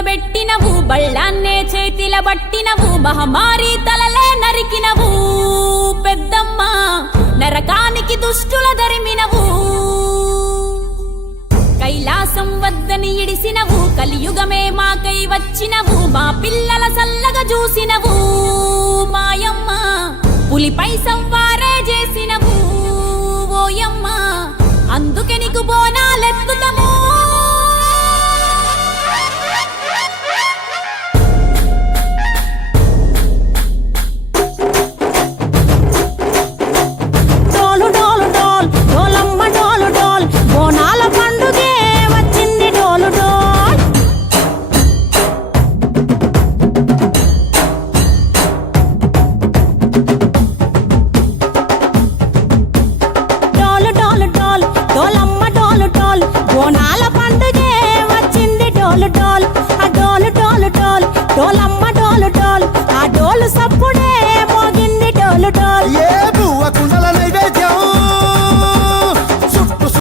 కూసబెట్టినవు బళ్ళాన్నే చేతిల బట్టినవు మహమారి తలలే నరికినవు పెద్దమ్మ నరకానికి దుష్టుల ధరిమినవు కైలాసం వద్దని ఇడిసినవు కలియుగమే మాకై వచ్చినవు మా పిల్లల సల్లగా చూసినవు మాయమ్మ పులిపై